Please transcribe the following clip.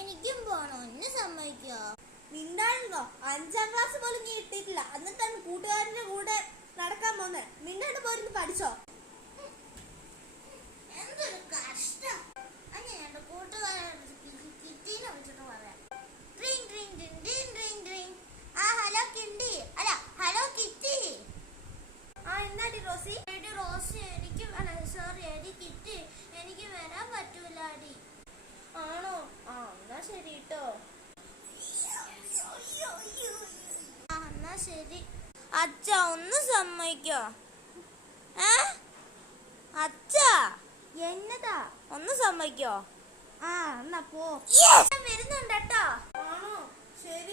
എനിക്കും പോണോ, എന്നെ സമ്മതിക്കോ? മിണ്ടായിരുന്നോ? 5ാം ക്ലാസ് പോലും നീ ഇട്ടിട്ടില്ല, എന്നിട്ടാണ് കൂട്ടുകാരന്റെ കൂടെ നടക്കാൻ പോന്നെ. മിണ്ടാണ്ട് പോയിരുന്നു പഠിച്ചോ. എന്തൊരു കഷ്ടം. അങ്ങനെ കൂട്ടുകാരൻ കിറ്റീനെ വിളിച്ചിട്ട് പറയാം. ഡ്രിങ് ഡ്രിങ് ഡ്രിങ് ഡ്രിങ് ഡ്രിങ് ഡ്രിങ്. ആ ഹലോ കിണ്ടി, അല്ല ഹലോ കിറ്റി. എന്നാടി റോസി? എടി റോസി, എനിക്ക് സോറി എടി കിറ്റി, എനിക്ക് വരാൻ പറ്റൂല അടി. ആണോ? എന്നാ ശരി കേട്ടോ. എന്നാ ശരി. അച്ഛ ഒന്ന് സമ്മതിക്കോ? അച്ഛ എന്നതാ? ഒന്ന് സമ്മതിക്കോ? എന്നാ പോ. വരുന്നുണ്ടോ?